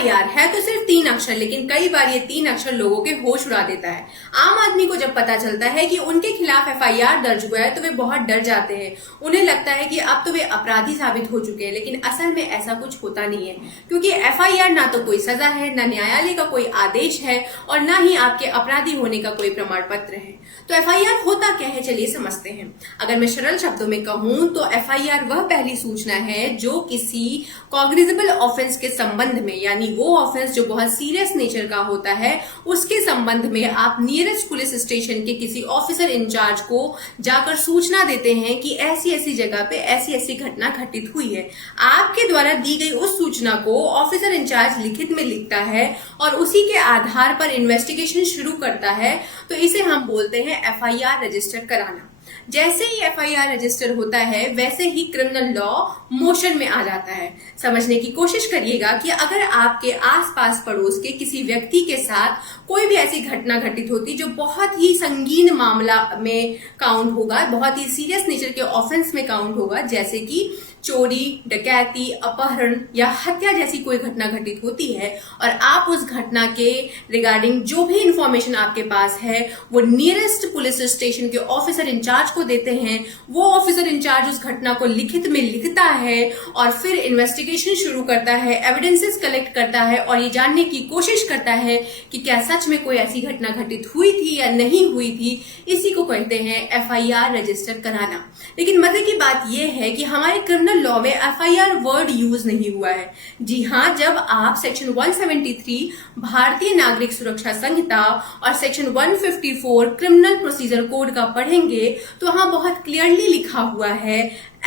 FIR है तो सिर्फ 3 अक्षर, लेकिन कई बार ये 3 अक्षर लोगों के होश उड़ा देता है। आम आदमी को जब पता चलता है कि उनके खिलाफ FIR दर्ज हुआ है तो वे बहुत डर जाते हैं। उन्हें लगता है कि अब तो वे अपराधी साबित हो चुके हैं, लेकिन असल में ऐसा कुछ होता नहीं है, क्योंकि FIR ना तो कोई सजा है, ना न्यायालय का कोई आदेश है और ना ही आपके अपराधी होने का कोई प्रमाण पत्र है। तो FIR होता क्या है, चलिए समझते हैं। अगर मैं सरल शब्दों में कहूं तो FIR वह पहली सूचना है जो किसी कॉग्निजेबल ऑफेंस के संबंध में, यानी वो ऑफेंस जो बहुत सीरियस नेचर का होता है, उसके संबंध में आप नियरेस्ट पुलिस स्टेशन के किसी ऑफिसर इंचार्ज को जाकर सूचना देते हैं कि ऐसी ऐसी जगह पे ऐसी ऐसी घटना घटित हुई है। आपके द्वारा दी गई उस सूचना को ऑफिसर इंचार्ज लिखित में लिखता है और उसी के आधार पर इन्वेस्टिगेशन शुरू करता है। तो इसे हम बोलते हैं FIR रजिस्टर कराना। जैसे ही FIR रजिस्टर होता है वैसे ही क्रिमिनल लॉ मोशन में आ जाता है। समझने की कोशिश करिएगा कि अगर आपके आसपास पड़ोस के किसी व्यक्ति के साथ कोई भी ऐसी घटना घटित होती जो बहुत ही संगीन मामला में काउंट होगा, बहुत ही सीरियस नेचर के ऑफेंस में काउंट होगा, जैसे कि चोरी, डकैती, अपहरण या हत्या जैसी कोई घटना घटित होती है और आप उस घटना के रिगार्डिंग जो भी इंफॉर्मेशन आपके पास है वो नियरेस्ट पुलिस स्टेशन के ऑफिसर इंचार्ज को देते हैं। वो ऑफिसर इंचार्ज उस घटना को लिखित में लिखता है और फिर इन्वेस्टिगेशन शुरू करता है, एविडेंसेस कलेक्ट करता है और ये जानने की कोशिश करता है कि क्या सच में कोई ऐसी घटना घटित हुई थी या नहीं हुई थी। इसी को कहते हैं FIR रजिस्टर कराना। लेकिन मजे की बात यह है कि हमारे क्रिमिनल लॉ में FIR वर्ड यूज नहीं हुआ है। जी हाँ, जब आप सेक्शन 173 भारतीय नागरिक सुरक्षा संहिता और सेक्शन 154 क्रिमिनल प्रोसीजर कोड का पढ़ेंगे तो वहां बहुत क्लियरली लिखा हुआ है,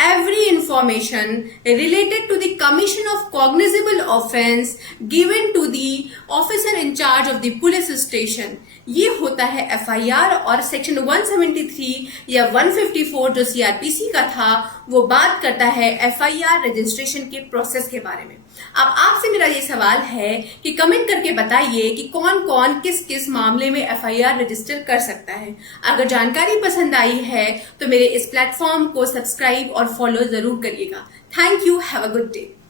every information related to the commission of cognizable offense given to the officer in charge of the police station, ये होता है FIR। और सेक्शन 173 या 154 जो CRPC का था वो बात करता है FIR रजिस्ट्रेशन के प्रोसेस के बारे में। अब आपसे मेरा ये सवाल है कि कमेंट करके बताइए कि कौन कौन किस किस मामले में FIR रजिस्टर कर सकता है। अगर जानकारी पसंद आई है तो मेरे इस प्लेटफॉर्म को सब्सक्राइब और फॉलो जरूर करिएगा। Thank you, have a good day.